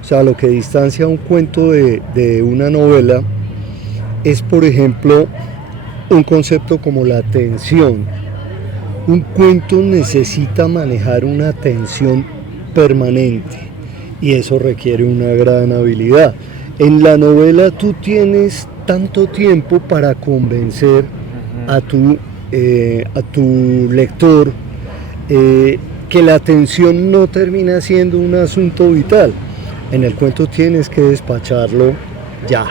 O sea, lo que distancia un cuento de una novela es, por ejemplo, un concepto como la tensión. Un cuento necesita manejar una tensión permanente y eso requiere una gran habilidad. En la novela tú tienes tanto tiempo para convencer a tu lector que la tensión no termina siendo un asunto vital. En el cuento tienes que despacharlo ya.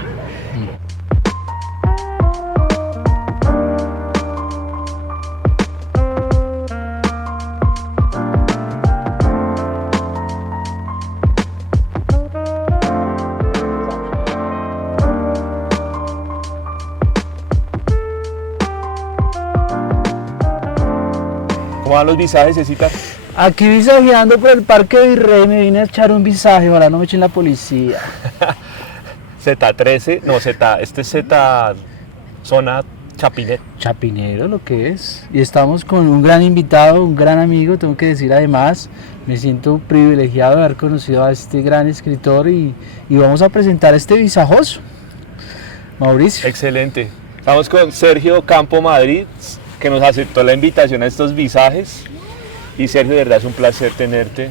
¿Cómo van los visajes, Cecita? Aquí visajeando por el Parque Virrey, me vine a echar un visaje, ojalá no me echen la policía. Z13, no, este es Z zona Chapinero. Chapinero lo que es. Y estamos con un gran invitado, un gran amigo, tengo que decir además, me siento privilegiado de haber conocido a este gran escritor y vamos a presentar este visajoso. Mauricio. Excelente. Estamos con Sergio Campo Madrid, que nos aceptó la invitación a estos visajes. Y Sergio, de verdad es un placer tenerte,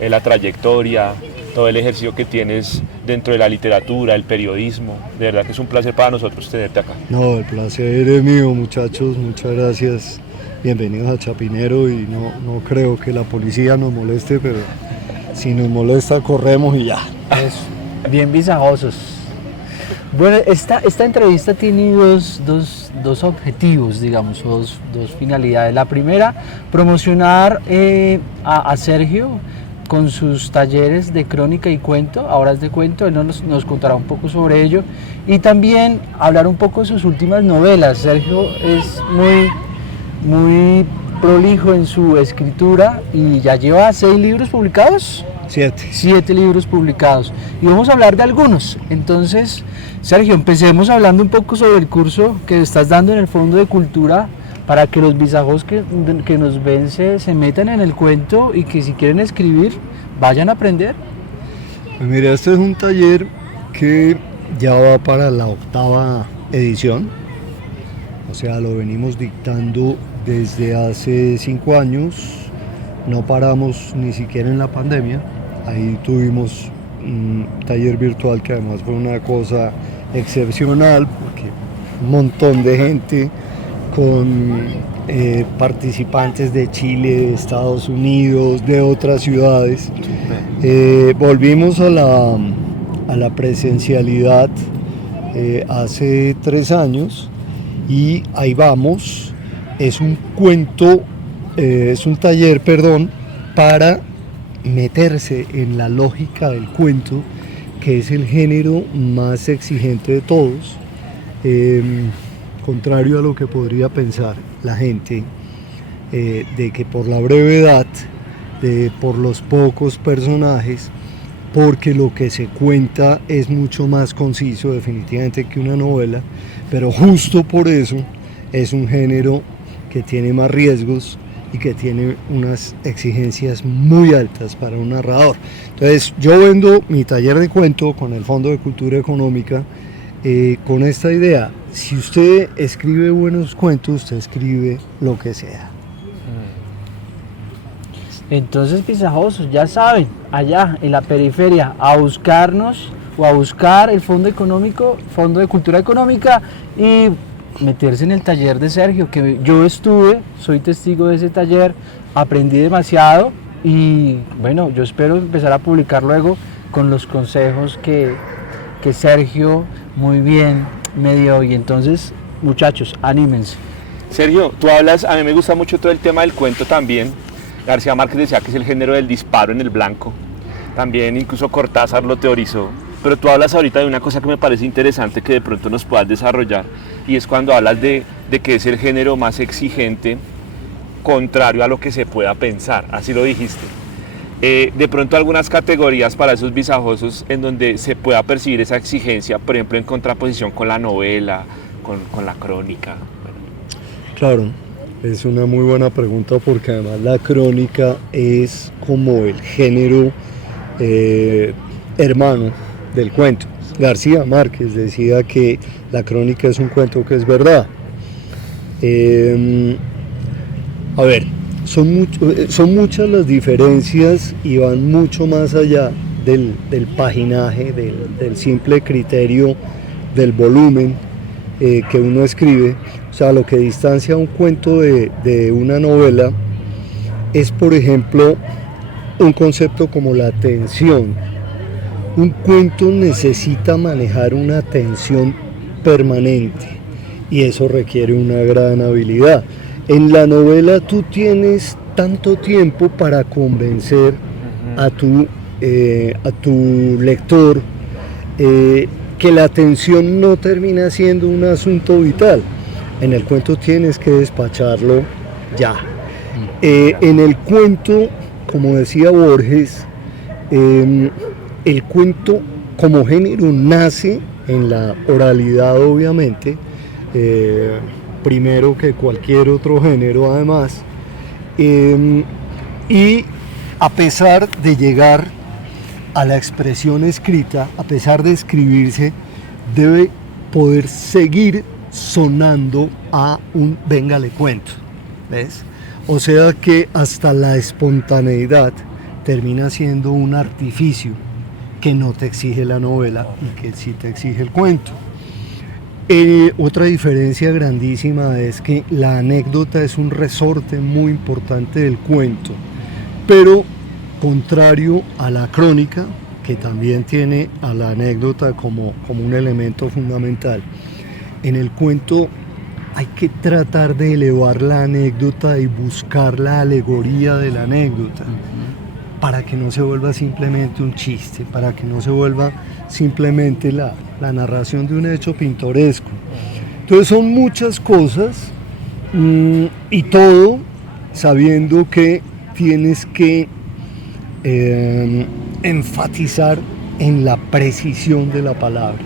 la trayectoria, todo el ejercicio que tienes dentro de la literatura, el periodismo. De verdad que es un placer para nosotros tenerte acá. No, el placer es mío, muchachos, muchas gracias. Bienvenidos a Chapinero y no creo que la policía nos moleste, pero si nos molesta corremos y ya. Eso, bien visajosos. Bueno, esta entrevista tiene dos objetivos, digamos, dos finalidades. La primera, promocionar a Sergio con sus talleres de crónica y cuento, Horas de Cuento. Él nos contará un poco sobre ello. Y también hablar un poco de sus últimas novelas. Sergio es muy prolijo en su escritura y ya lleva 6 libros publicados. 7 libros publicados y vamos a hablar de algunos. Entonces, Sergio, empecemos hablando un poco sobre el curso que estás dando en el Fondo de Cultura para que los visajos que nos ven se metan en el cuento y que si quieren escribir vayan a aprender. Pues mira, este es un taller que ya va para la 8ª edición, o sea, lo venimos dictando desde hace 5 años, no paramos ni siquiera en la pandemia. Ahí tuvimos un taller virtual que además fue una cosa excepcional porque un montón de gente con participantes de Chile, de Estados Unidos, de otras ciudades. Volvimos a la presencialidad hace 3 años y ahí vamos. Es un taller, para meterse en la lógica del cuento, que es el género más exigente de todos, contrario a lo que podría pensar la gente, de que por la brevedad, por los pocos personajes, porque lo que se cuenta es mucho más conciso definitivamente que una novela, pero justo por eso es un género que tiene más riesgos y que tiene unas exigencias muy altas para un narrador. Entonces yo vendo mi taller de cuento con el Fondo de Cultura Económica con esta idea: si usted escribe buenos cuentos, usted escribe lo que sea. Entonces, visajosos, ya saben, allá en la periferia, a buscarnos o a buscar el Fondo de Cultura Económica y meterse en el taller de Sergio, que yo soy testigo de ese taller, aprendí demasiado y bueno, yo espero empezar a publicar luego con los consejos que Sergio muy bien me dio. Y entonces, muchachos, anímense. Sergio, tú hablas, a mí me gusta mucho todo el tema del cuento también. García Márquez decía que es el género del disparo en el blanco. También incluso Cortázar lo teorizó. Pero tú hablas ahorita de una cosa que me parece interesante que de pronto nos puedas desarrollar, y es cuando hablas de que es el género más exigente, contrario a lo que se pueda pensar, así lo dijiste. De pronto algunas categorías para esos visajosos en donde se pueda percibir esa exigencia, por ejemplo en contraposición con la novela, con la crónica. Bueno. Claro, es una muy buena pregunta porque además la crónica es como el género hermano del cuento. García Márquez decía que la crónica es un cuento que es verdad. A ver, son muchas las diferencias y van mucho más allá del paginaje, del simple criterio del volumen que uno escribe. O sea, lo que distancia un cuento de una novela es, por ejemplo, un concepto como la tensión. Un cuento necesita manejar una tensión permanente y eso requiere una gran habilidad. En la novela tú tienes tanto tiempo para convencer a tu lector que la tensión no termina siendo un asunto vital. En el cuento tienes que despacharlo ya. En el cuento, como decía Borges, el cuento como género nace en la oralidad, obviamente, primero que cualquier otro género además, y a pesar de llegar a la expresión escrita, a pesar de escribirse, debe poder seguir sonando a un venga le cuento, ¿ves? O sea que hasta la espontaneidad termina siendo un artificio que no te exige la novela y que sí te exige el cuento. Otra diferencia grandísima es que la anécdota es un resorte muy importante del cuento, pero contrario a la crónica, que también tiene a la anécdota como un elemento fundamental. En el cuento hay que tratar de elevar la anécdota y buscar la alegoría de la anécdota, para que no se vuelva simplemente un chiste, para que no se vuelva simplemente la narración de un hecho pintoresco. Entonces son muchas cosas y todo sabiendo que tienes que enfatizar en la precisión de la palabra.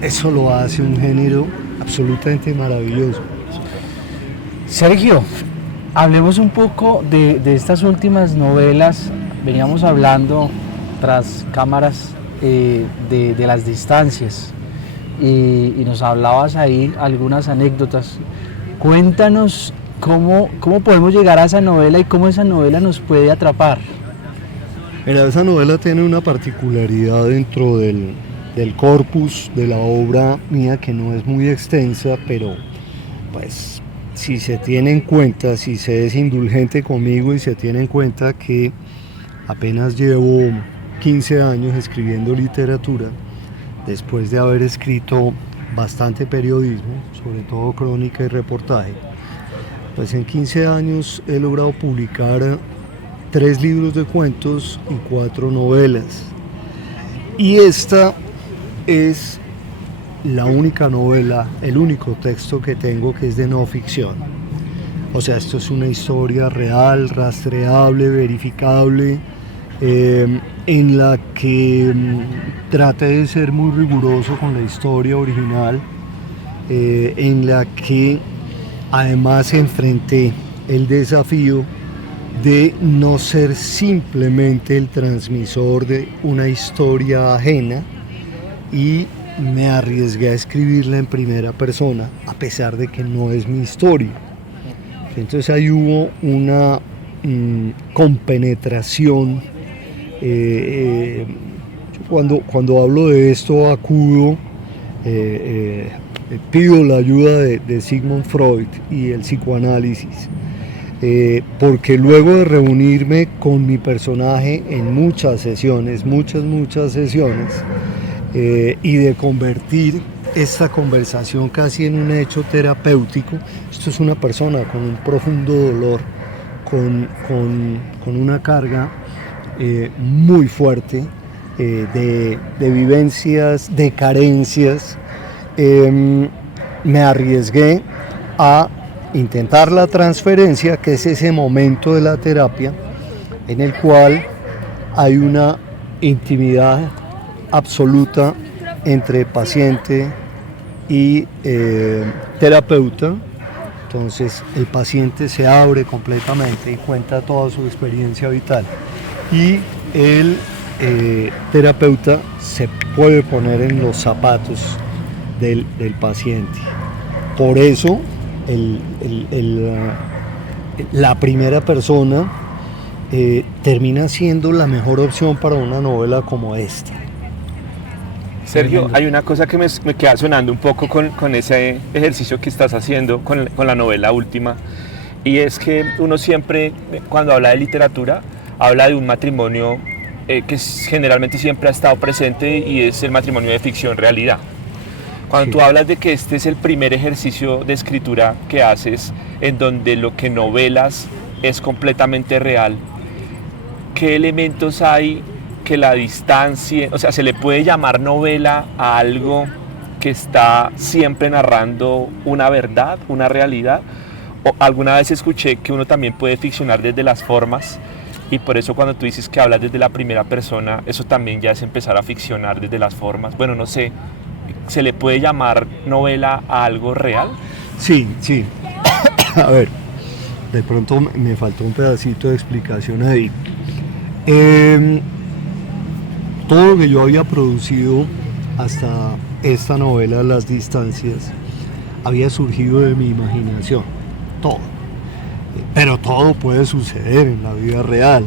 Eso lo hace un género absolutamente maravilloso. Sergio, hablemos un poco de estas últimas novelas. Veníamos hablando tras cámaras de las distancias y nos hablabas ahí algunas anécdotas. Cuéntanos cómo podemos llegar a esa novela y cómo esa novela nos puede atrapar. Mira, esa novela tiene una particularidad dentro del corpus de la obra mía, que no es muy extensa, pero pues si se tiene en cuenta, si se es indulgente conmigo y se tiene en cuenta que apenas llevo 15 años escribiendo literatura, después de haber escrito bastante periodismo, sobre todo crónica y reportaje, pues en 15 años he logrado publicar 3 libros de cuentos y 4 novelas. Y esta es la única novela, el único texto que tengo que es de no ficción. O sea, esto es una historia real, rastreable, verificable, en la que traté de ser muy riguroso con la historia original, en la que además enfrenté el desafío de no ser simplemente el transmisor de una historia ajena, y me arriesgué a escribirla en primera persona, a pesar de que no es mi historia. Entonces ahí hubo una compenetración. Cuando hablo de esto acudo, pido la ayuda de Sigmund Freud y el psicoanálisis, porque luego de reunirme con mi personaje en muchas sesiones, muchas sesiones, y de convertir esta conversación casi en un hecho terapéutico. Esto es una persona con un profundo dolor, con una carga muy fuerte de vivencias, de carencias. Me arriesgué a intentar la transferencia, que es ese momento de la terapia en el cual hay una intimidad absoluta entre paciente y terapeuta. Entonces el paciente se abre completamente y cuenta toda su experiencia vital, y el terapeuta se puede poner en los zapatos del paciente. Por eso la primera persona termina siendo la mejor opción para una novela como esta. Sergio, hay una cosa que me queda sonando un poco con ese ejercicio que estás haciendo con la novela última, y es que uno siempre, cuando habla de literatura, habla de un matrimonio que generalmente siempre ha estado presente, y es el matrimonio de ficción-realidad. Cuando Sí. tú hablas de que este es el primer ejercicio de escritura que haces en donde lo que novelas es completamente real, ¿qué elementos hay que la distancia, o sea, se le puede llamar novela a algo que está siempre narrando una verdad, una realidad? O alguna vez escuché que uno también puede ficcionar desde las formas, y por eso cuando tú dices que hablas desde la primera persona, eso también ya es empezar a ficcionar desde las formas. Bueno, no sé, ¿se le puede llamar novela a algo real? Sí. A ver, de pronto me faltó un pedacito de explicación ahí. Todo lo que yo había producido hasta esta novela, Las Distancias, había surgido de mi imaginación. Todo. Pero todo puede suceder en la vida real.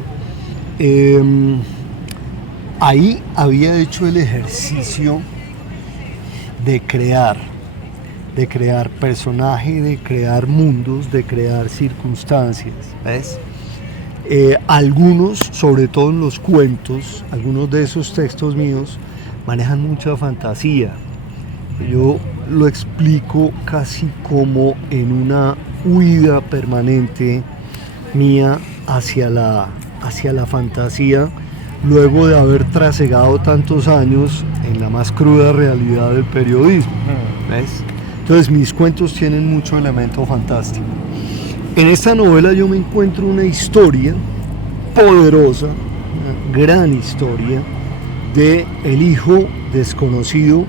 Ahí había hecho el ejercicio de crear personaje, de crear mundos, de crear circunstancias, ¿ves? Algunos, sobre todo en los cuentos, algunos de esos textos míos manejan mucha fantasía. Yo lo explico casi como en una huida permanente mía hacia la fantasía, luego de haber trasegado tantos años en la más cruda realidad del periodismo, ¿ves? Entonces mis cuentos tienen mucho elemento fantástico. En esta novela yo me encuentro una historia poderosa, una gran historia de el hijo desconocido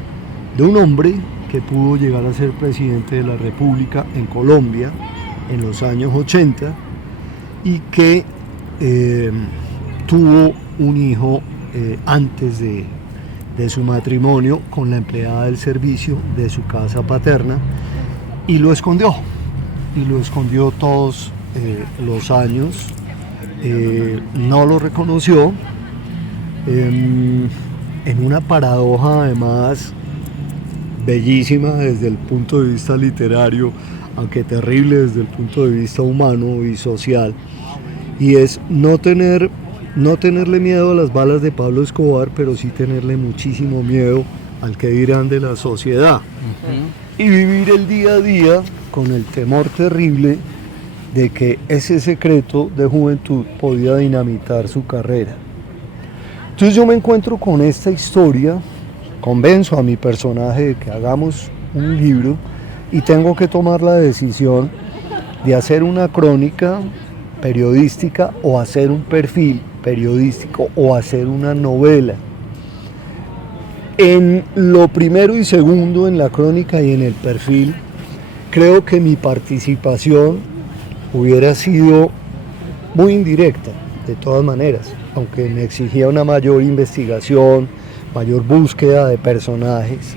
de un hombre que pudo llegar a ser presidente de la República en Colombia en los años 80 y que tuvo un hijo antes de su matrimonio con la empleada del servicio de su casa paterna, y lo escondió todos los años, no lo reconoció, en una paradoja además bellísima desde el punto de vista literario, aunque terrible desde el punto de vista humano y social, y es no tenerle miedo a las balas de Pablo Escobar, pero sí tenerle muchísimo miedo al que dirán de la sociedad. Y vivir el día a día con el temor terrible de que ese secreto de juventud podía dinamitar su carrera. Entonces yo me encuentro con esta historia, convenzo a mi personaje de que hagamos un libro, y tengo que tomar la decisión de hacer una crónica periodística o hacer un perfil periodístico o hacer una novela. En lo primero y segundo, en la crónica y en el perfil, creo que mi participación hubiera sido muy indirecta, de todas maneras, aunque me exigía una mayor investigación, mayor búsqueda de personajes.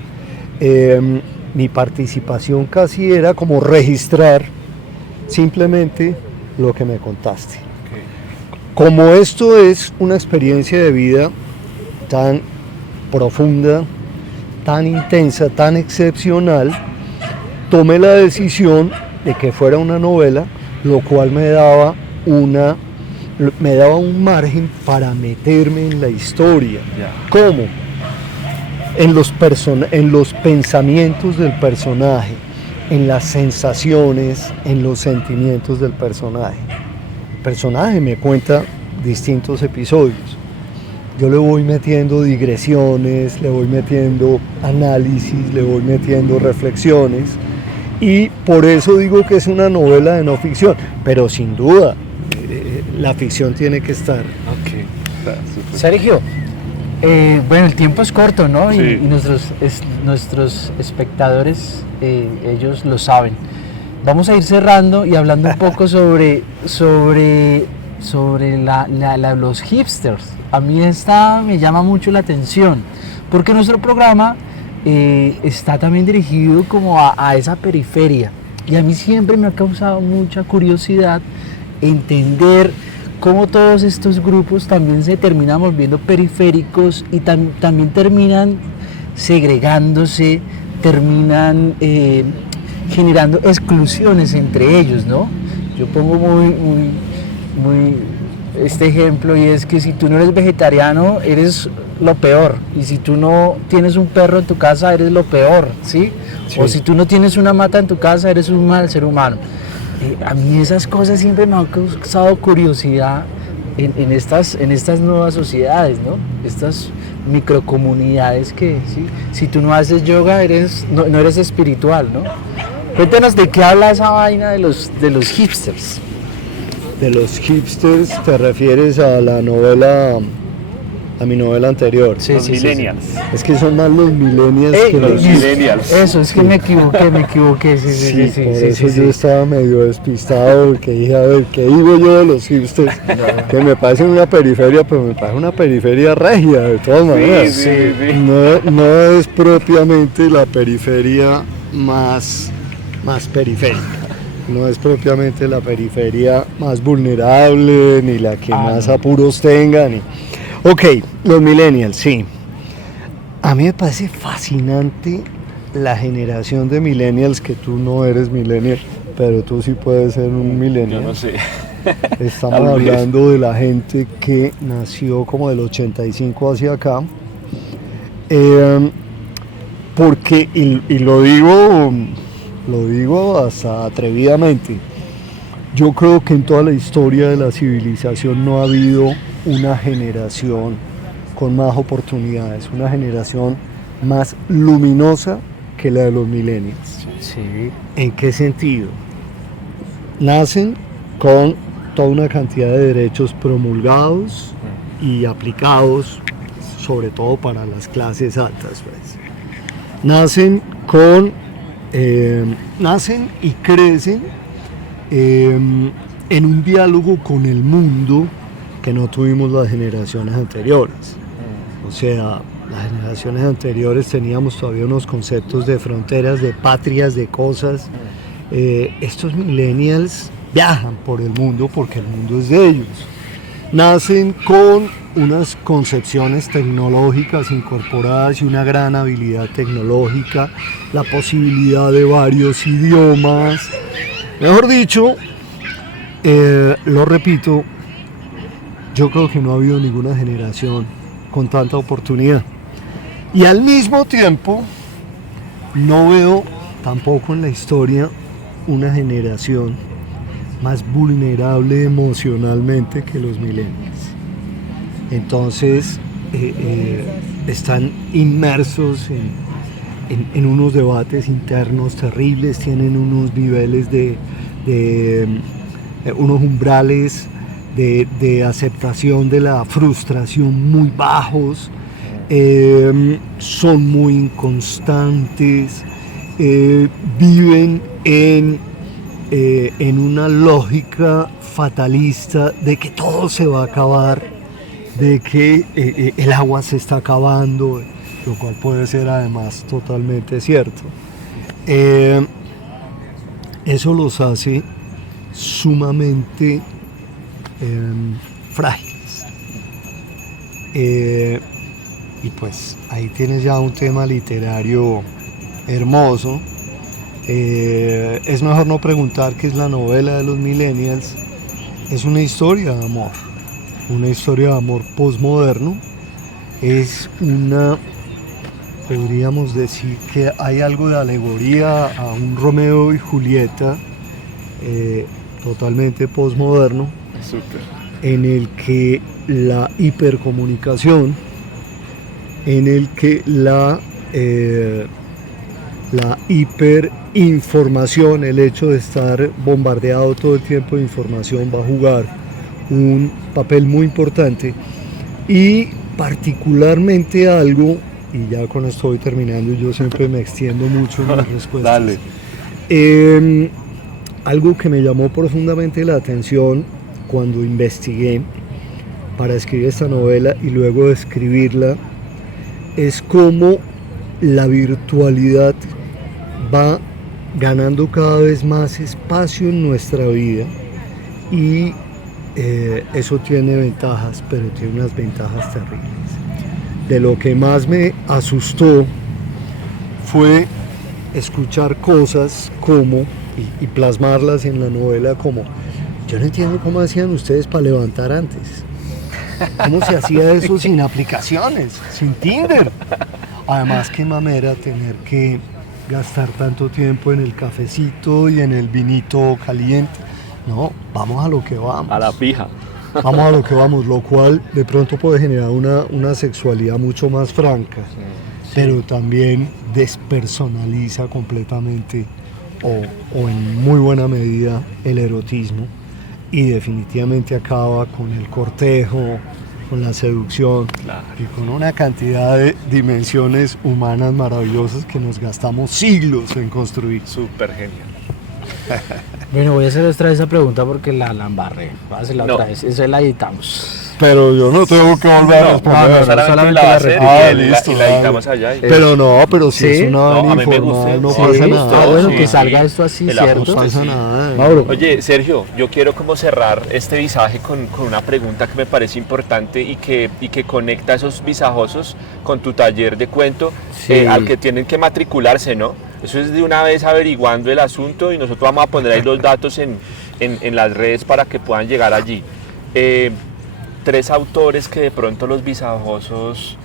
Mi participación casi era como registrar simplemente lo que me contaste. Como esto es una experiencia de vida tan profunda, tan intensa, tan excepcional, tomé la decisión de que fuera una novela, lo cual me daba un margen para meterme en la historia. ¿Cómo? En los pensamientos del personaje, en las sensaciones, en los sentimientos del personaje. El personaje me cuenta distintos episodios. Yo le voy metiendo digresiones, le voy metiendo análisis, le voy metiendo reflexiones, y por eso digo que es una novela de no ficción, pero sin duda la ficción tiene que estar. Sergio, bueno, el tiempo es corto, ¿no? Sí. Y nuestros espectadores, ellos lo saben. Vamos a ir cerrando y hablando un poco sobre los hipsters. a mí esta me llama mucho la atención, porque nuestro programa está también dirigido como a esa periferia, y a mí siempre me ha causado mucha curiosidad entender cómo todos estos grupos también se terminan volviendo periféricos y también terminan segregándose, terminan generando exclusiones entre ellos, ¿no? Yo pongo muy este ejemplo, y es que si tú no eres vegetariano eres lo peor, y si tú no tienes un perro en tu casa eres lo peor, ¿sí? Sí. O si tú no tienes una mata en tu casa eres un mal ser humano. A mí esas cosas siempre me han causado curiosidad en estas nuevas sociedades, ¿no? Estas microcomunidades que, ¿sí? Si tú no haces yoga no eres espiritual, ¿no? Cuéntanos de qué habla esa vaina de los hipsters. De los hipsters te refieres a mi novela anterior. Sí, Los sí, sí, millennials. Es que son más los millennials que los los millennials. Eso, es que me equivoqué, sí, por eso yo estaba medio despistado, porque dije, a ver, ¿qué digo yo de los hipsters? Que me parece una periferia, pero me parece una periferia regia, de todas maneras. Sí. No es propiamente la periferia más periférica. No es propiamente la periferia más vulnerable, ni la que más apuros tenga. Ok, los millennials, sí. A mí me parece fascinante la generación de millennials, que tú no eres millennial, pero tú sí puedes ser un millennial. Yo no sé. Estamos hablando de la gente que nació como del 85 hacia acá. Porque, y lo digo hasta atrevidamente, yo creo que en toda la historia de la civilización no ha habido una generación con más oportunidades, una generación más luminosa que la de los millennials. Sí. ¿En qué sentido? Nacen con toda una cantidad de derechos promulgados y aplicados, sobre todo para las clases altas, pues. Nacen y crecen en un diálogo con el mundo que no tuvimos las generaciones anteriores. O sea, las generaciones anteriores teníamos todavía unos conceptos de fronteras, de patrias, de cosas. Estos millennials viajan por el mundo porque el mundo es de ellos. Nacen con unas concepciones tecnológicas incorporadas y una gran habilidad tecnológica, la posibilidad de varios idiomas. Mejor dicho, lo repito, yo creo que no ha habido ninguna generación con tanta oportunidad. Y al mismo tiempo, no veo tampoco en la historia una generación más vulnerable emocionalmente que los millennials. Entonces, están inmersos en unos debates internos terribles, tienen unos niveles unos umbrales de aceptación de la frustración muy bajos, son muy inconstantes, viven en una lógica fatalista de que todo se va a acabar, de que el agua se está acabando, lo cual puede ser además totalmente cierto. Eso los hace sumamente frágiles. Y pues ahí tienes ya un tema literario hermoso. Es mejor no preguntar qué es la novela de los millennials. Es una historia de amor postmoderno. Es podríamos decir que hay algo de alegoría a un Romeo y Julieta totalmente postmoderno, en el que la hipercomunicación, en el que la hiperinformación, el hecho de estar bombardeado todo el tiempo de información, va a jugar un papel muy importante. Y particularmente algo, y ya con esto voy terminando, yo siempre me extiendo mucho en mis respuestas. Dale. Algo que me llamó profundamente la atención cuando investigué para escribir esta novela y luego de escribirla es cómo la virtualidad va ganando cada vez más espacio en nuestra vida y eso tiene ventajas, pero tiene unas ventajas terribles. De lo que más me asustó fue escuchar cosas como, y plasmarlas en la novela como, yo no entiendo cómo hacían ustedes para levantar antes. ¿Cómo se hacía eso sin aplicaciones, sin Tinder? Además, qué mamera tener que gastar tanto tiempo en el cafecito y en el vinito caliente. No, vamos a lo que vamos. A la fija. Vamos a lo que vamos, lo cual de pronto puede generar una sexualidad mucho más franca, pero también despersonaliza completamente o en muy buena medida el erotismo y definitivamente acaba con el cortejo, con la seducción, Claro. y con una cantidad de dimensiones humanas maravillosas que nos gastamos siglos en construir. Súper genial. Bueno, voy a hacer otra vez esa pregunta porque la embarré. Voy a hacerla No. otra vez, esa la editamos. Pero yo no tengo que volver a responder. no, solamente solamente la va a la hacer repito. y Listo, la dale. editamos allá. Pero no, pero si ¿Sí? es una No, a mí me informal, no gusta. pasa Sí, nada. Ah, bueno, Sí, que sí. salga esto así, El ¿cierto? ajuste, No pasa sí. nada. Mauro. Oye, Sergio, yo quiero como cerrar este visaje con una pregunta que me parece importante y que conecta esos visajosos con tu taller de cuento Sí. al que tienen que matricularse, ¿no? Eso es de una vez averiguando el asunto y nosotros vamos a poner ahí los datos en las redes para que puedan llegar allí. 3 autores que de pronto los visajosos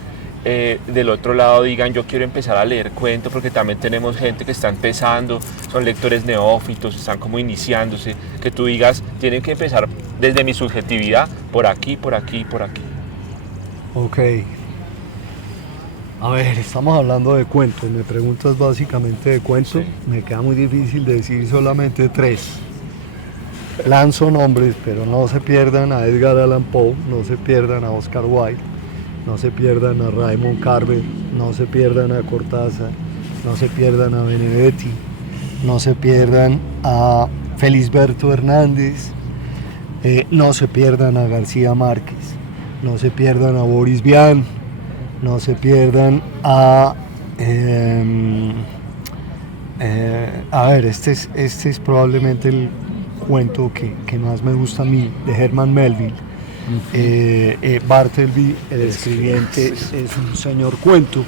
del otro lado digan yo quiero empezar a leer cuento, porque también tenemos gente que está empezando, son lectores neófitos, están como iniciándose, que tú digas tienen que empezar desde mi subjetividad por aquí, por aquí, por aquí. Ok. A ver, estamos hablando de cuentos. Me preguntas básicamente de cuentos. Sí. Me queda muy difícil decir solamente 3. Lanzo nombres, pero no se pierdan a Edgar Allan Poe, no se pierdan a Oscar Wilde, no se pierdan a Raymond Carver, no se pierdan a Cortázar, no se pierdan a Benedetti, no se pierdan a Felisberto Hernández, no se pierdan a García Márquez, no se pierdan a Boris Vian, no se pierdan a ver, este es probablemente el cuento que más me gusta a mí, de Herman Melville. Bartleby, el escribiente, es un señor cuento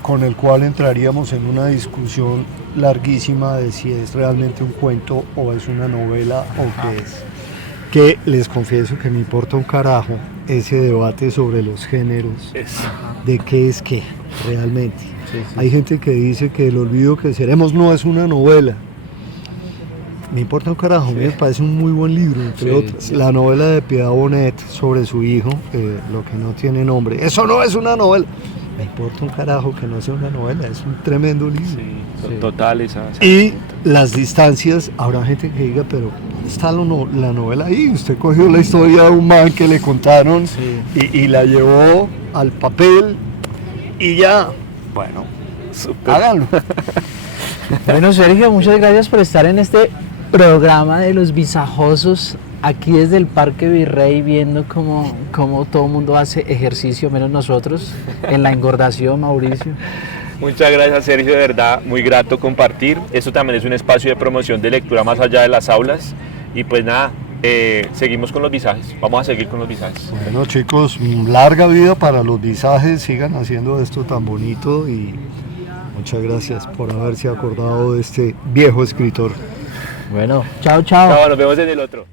con el cual entraríamos en una discusión larguísima de si es realmente un cuento o es una novela o qué es. Que les confieso que me importa un carajo ese debate sobre los géneros, de qué es qué realmente. Hay gente que dice que El olvido que seremos no es una novela. Me importa un carajo, a mí me parece un muy buen libro, entre otras. La novela de Piedad Bonet sobre su hijo, Lo que no tiene nombre. Eso no es una novela. Me importa un carajo que no sea una novela, es un tremendo libro. Sí, total esa Y las distancias, habrá gente que diga, pero ¿dónde está la novela ahí? Usted cogió la historia de un man que le contaron y la llevó al papel y ya. Bueno, háganlo. Bueno, Sergio, muchas gracias por estar en este programa de los visajosos, aquí desde el Parque Virrey, viendo cómo todo el mundo hace ejercicio, menos nosotros, en la engordación, Mauricio. Muchas gracias, Sergio, de verdad, muy grato compartir. Esto también es un espacio de promoción de lectura más allá de las aulas. Y pues nada, seguimos con los visajes, vamos a seguir con los visajes. Bueno, chicos, larga vida para los visajes, sigan haciendo esto tan bonito y muchas gracias por haberse acordado de este viejo escritor. Bueno, chao, chao. Chao, nos vemos en el otro.